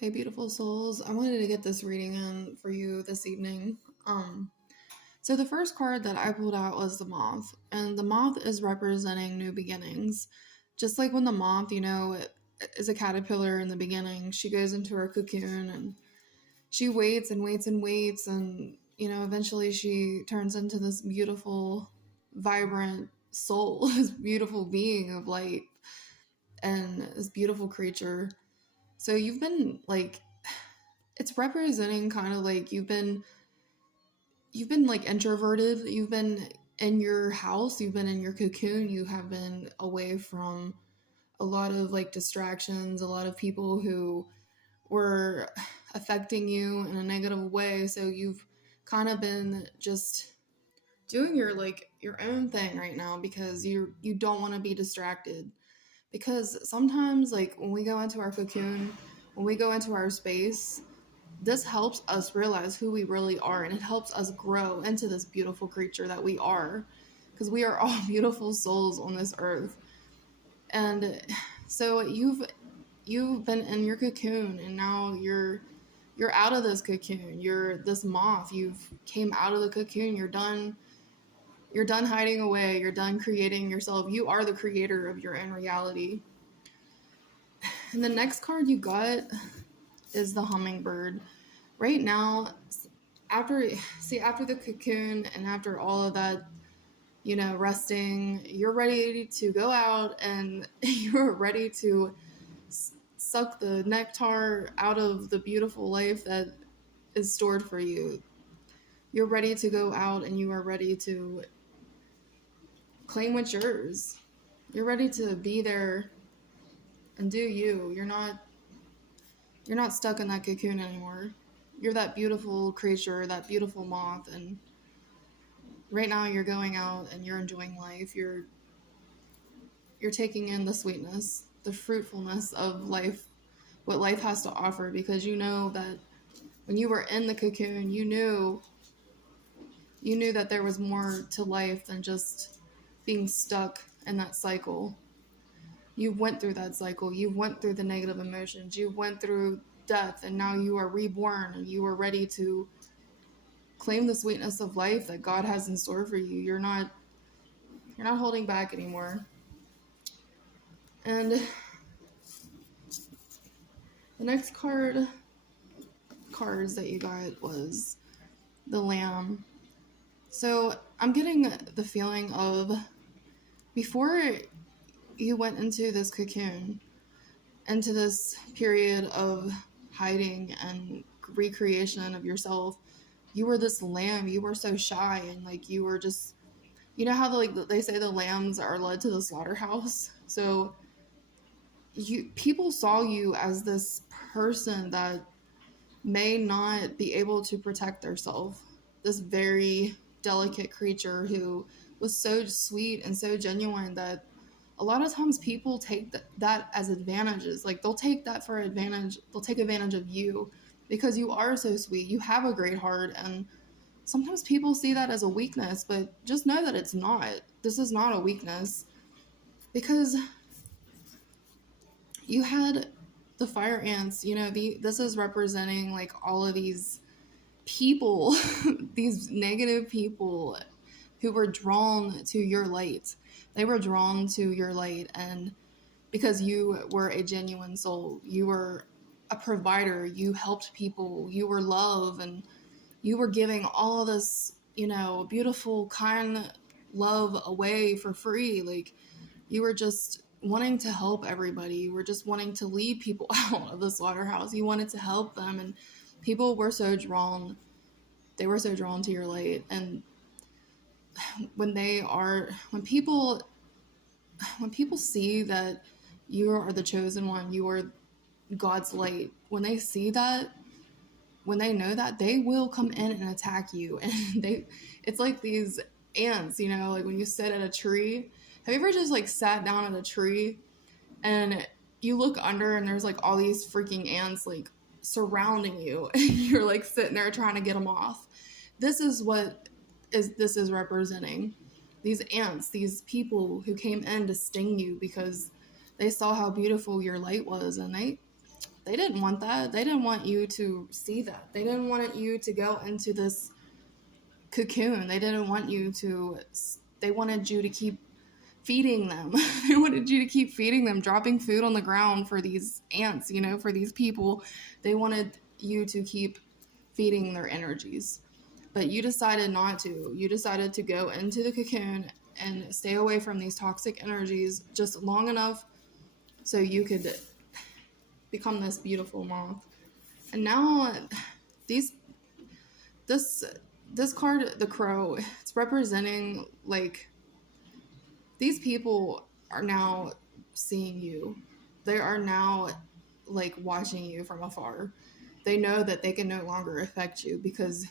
Hey, beautiful souls. I wanted to get this reading in for you this evening. So the first card that I pulled out was the moth, and the moth is representing new beginnings. Just like when the moth, is a caterpillar in the beginning, she goes into her cocoon and she waits and waits and waits, and eventually she turns into this beautiful, vibrant soul, this beautiful being of light, and this beautiful creature. So you've been like it's representing kind of like you've been like introverted, you've been in your house, you've been in your cocoon, you have been away from a lot of like distractions, a lot of people who were affecting you in a negative way. So you've kind of been just doing your own thing right now because you don't want to be distracted. Because sometimes, like, when we go into our cocoon, when we go into our space, this helps us realize who we really are, and it helps us grow into this beautiful creature that we are, because we are all beautiful souls on this earth. And so you've been in your cocoon, and now you're out of this cocoon. You're this moth. You've came out of the cocoon. You're done hiding away. You're done creating yourself. You are the creator of your own reality. And the next card you got is the hummingbird. Right now, after the cocoon and after all of that, resting, you're ready to go out and you're ready to suck the nectar out of the beautiful life that is stored for you. You're ready to go out and you are ready to claim what's yours. You're ready to be there and do you. You're not stuck in that cocoon anymore. You're that beautiful creature, that beautiful moth, and right now you're going out and you're enjoying life. You're taking in the sweetness, the fruitfulness of life, what life has to offer, because you know that when you were in the cocoon, you knew that there was more to life than just being stuck in that cycle. You went through that cycle. You went through the negative emotions. You went through death, and now you are reborn and you are ready to claim the sweetness of life that God has in store for you. You're not holding back anymore. And the next cards that you got was the lamb. So I'm getting the feeling of before you went into this cocoon, into this period of hiding and recreation of yourself, you were this lamb. You were so shy, and like you were just, how they say the lambs are led to the slaughterhouse. So people saw you as this person that may not be able to protect themselves, this very delicate creature who was so sweet and so genuine that a lot of times people take that as advantages. Like they'll take that for advantage. They'll take advantage of you because you are so sweet. You have a great heart, and sometimes people see that as a weakness, but just know that it's not. This is not a weakness, because you had the fire ants. This is representing like all of these people, these negative people who were drawn to your light. They were drawn to your light, and because you were a genuine soul, you were a provider, you helped people, you were love, and you were giving all of this, beautiful, kind love away for free. Like you were just wanting to help everybody. You were just wanting to lead people out of the slaughterhouse. You wanted to help them, and people were so drawn. They were so drawn to your light. And when people see that you are the chosen one, you are God's light, when they see that, when they know that, they will come in and attack you. And it's like these ants, like when you sit at a tree. Have you ever just like sat down at a tree and you look under and there's like all these freaking ants like surrounding you, and you're like sitting there trying to get them off? This is what this is representing. These ants, these people who came in to sting you because they saw how beautiful your light was, and they didn't want that. They didn't want you to see that. They didn't want you to go into this cocoon. They didn't want you to, they wanted you to keep feeding them. They wanted you to keep feeding them, dropping food on the ground for these ants, for these people. They wanted you to keep feeding their energies. But you decided not to. You decided to go into the cocoon and stay away from these toxic energies just long enough so you could become this beautiful moth. And now these this card, the crow, it's representing like these people are now seeing you. They are now like watching you from afar. They know that they can no longer affect you because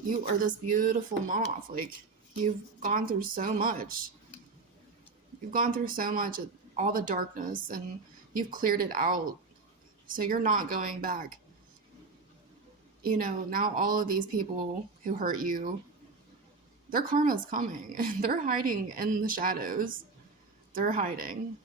you are this beautiful moth. Like, you've gone through so much. You've gone through so much, all the darkness, and you've cleared it out. So you're not going back. Now all of these people who hurt you, their karma's coming. They're hiding in the shadows. They're hiding.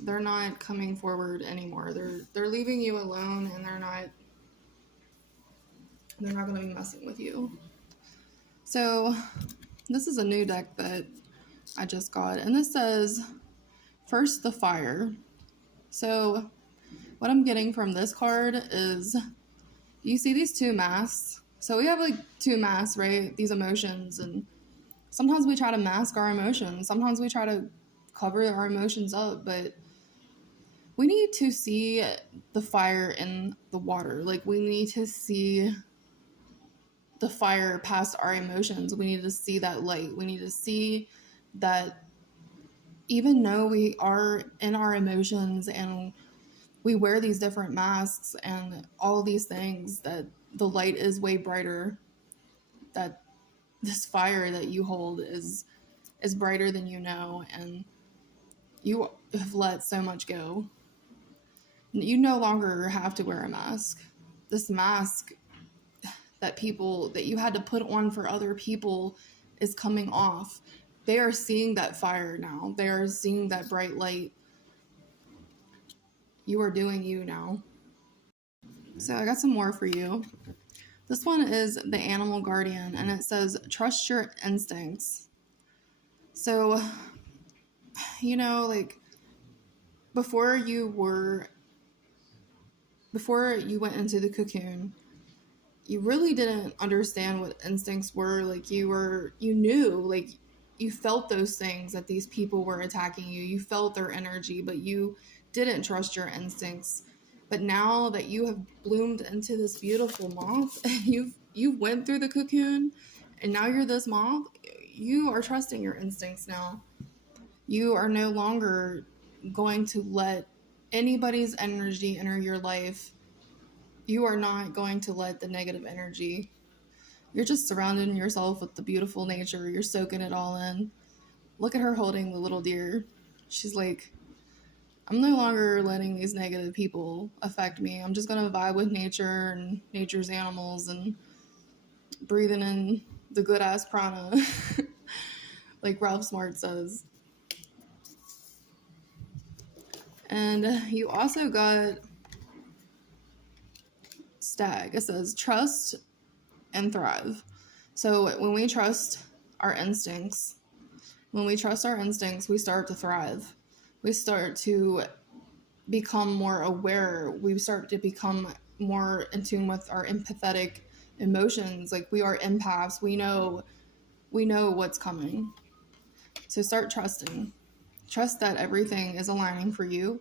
They're not coming forward anymore. They're leaving you alone, and they're not going to be messing with you. So this is a new deck that I just got, and this says first the fire. So what I'm getting from this card is, you see these two masks. So we have like two masks, right? These emotions, and sometimes we try to mask our emotions. Sometimes we try to cover our emotions up, but we need to see the fire in the water. Like, we need to see the fire past our emotions. We need to see that light. We need to see that even though we are in our emotions and we wear these different masks and all of these things, that the light is way brighter, that this fire that you hold is brighter than you know, and you have let so much go. You no longer have to wear a mask. This mask that you had to put on for other people is coming off. They are seeing that fire now. They are seeing that bright light. You are doing you now. So I got some more for you. This one is the Animal Guardian, and it says, trust your instincts. So, like, before you went into the cocoon, you really didn't understand what instincts were. Like, you knew, like, you felt those things, that these people were attacking you. You felt their energy, but you didn't trust your instincts. But now that you have bloomed into this beautiful moth, you went through the cocoon, and now you're this moth, you are trusting your instincts now. You are no longer going to let anybody's energy enter your life. You are not going to let the negative energy. You're just surrounding yourself with the beautiful nature. You're soaking it all in. Look at her holding the little deer. She's like, I'm no longer letting these negative people affect me. I'm just going to vibe with nature and nature's animals and breathing in the good-ass prana, like Ralph Smart says. And you also got Stag. It says, trust and thrive. So when we trust our instincts, we start to thrive. We start to become more aware. We start to become more in tune with our empathetic emotions. Like, we are empaths. We know what's coming. So start trusting. Trust that everything is aligning for you.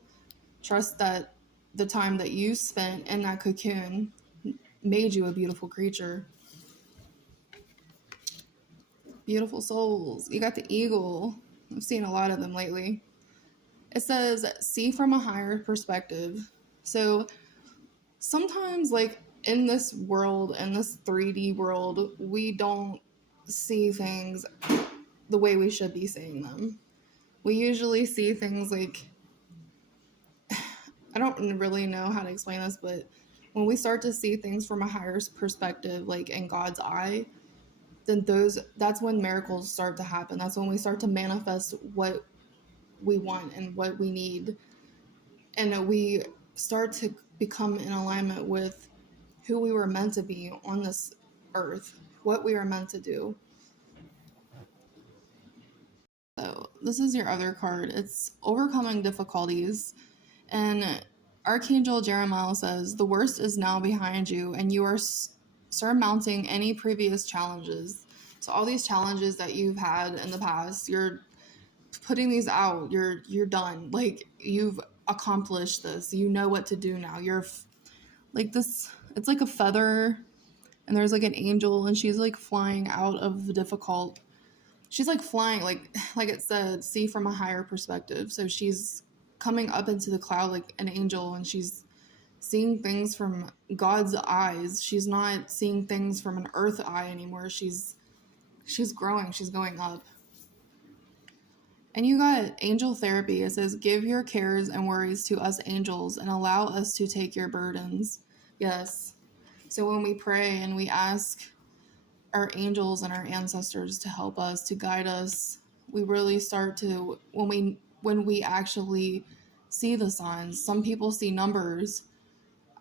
Trust that the time that you spent in that cocoon made you a beautiful creature. Beautiful souls. You got the eagle. I've seen a lot of them lately. It says, see from a higher perspective. So sometimes, like, in this world, in this 3D world, we don't see things the way we should be seeing them. We usually see things like, I don't really know how to explain this, but when we start to see things from a higher perspective, like in God's eye, then that's when miracles start to happen. That's when we start to manifest what we want and what we need. And we start to become in alignment with who we were meant to be on this earth, what we were meant to do. So, this is your other card. It's overcoming difficulties. And Archangel Jeremiah says, the worst is now behind you, and you are surmounting any previous challenges. So, all these challenges that you've had in the past, you're putting these out. You're done. Like, you've accomplished this. You know what to do now. You're like this. It's like a feather, and there's like an angel, and she's like flying out of the difficult. She's like flying, like it said, see from a higher perspective. So she's coming up into the cloud like an angel, and she's seeing things from God's eyes. She's not seeing things from an earth eye anymore. She's growing. She's going up. And you got angel therapy. It says, give your cares and worries to us angels and allow us to take your burdens. Yes. So when we pray and we ask our angels and our ancestors to help us, to guide us, we really start to, when we actually see the signs. Some people see numbers.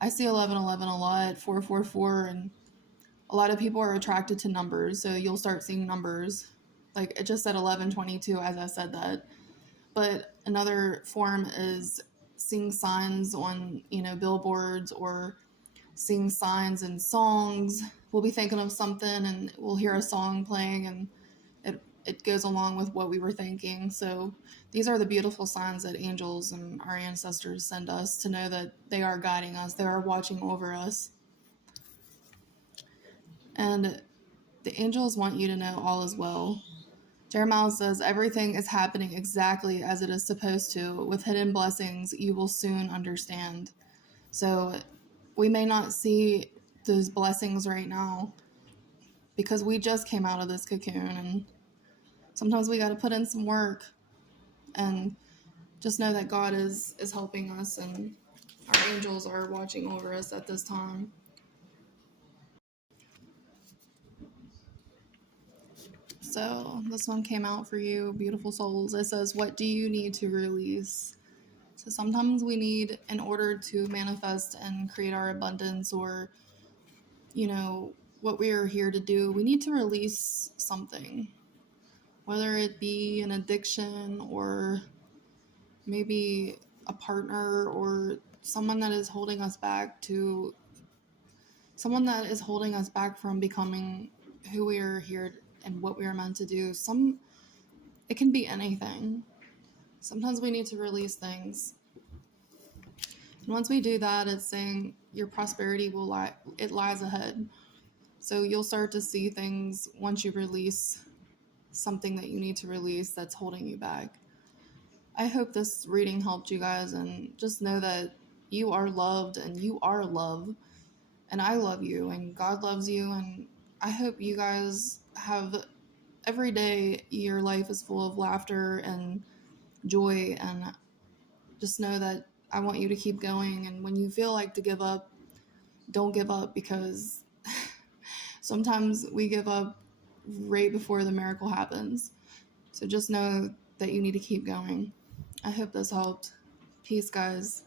I see 1111 a lot, 444, and a lot of people are attracted to numbers, so you'll start seeing numbers. Like it just said 1122 as I said that. But another form is seeing signs on, billboards, or seeing signs in songs. We'll be thinking of something and we'll hear a song playing, and it goes along with what we were thinking. So these are the beautiful signs that angels and our ancestors send us to know that they are guiding us, they are watching over us. And the angels want you to know all is well. Jeremiah says, everything is happening exactly as it is supposed to. With hidden blessings, you will soon understand. So we may not see those blessings right now because we just came out of this cocoon, and sometimes we got to put in some work, and just know that God is helping us, and our angels are watching over us at this time. So this one came out for you, beautiful souls. It says, what do you need to release? So sometimes we need, in order to manifest and create our abundance, or, what we are here to do, we need to release something, whether it be an addiction, or maybe a partner, or someone that is holding us back from becoming who we are here and what we are meant to do. It can be anything. Sometimes we need to release things. And once we do that, it's saying your prosperity lies ahead. So you'll start to see things once you release something that you need to release that's holding you back. I hope this reading helped you guys, and just know that you are loved and you are love, and I love you and God loves you, and I hope you guys have every day your life is full of laughter and joy, and just know that I want you to keep going. And when you feel like to give up, don't give up, because sometimes we give up right before the miracle happens. So just know that you need to keep going. I hope this helped. Peace, guys.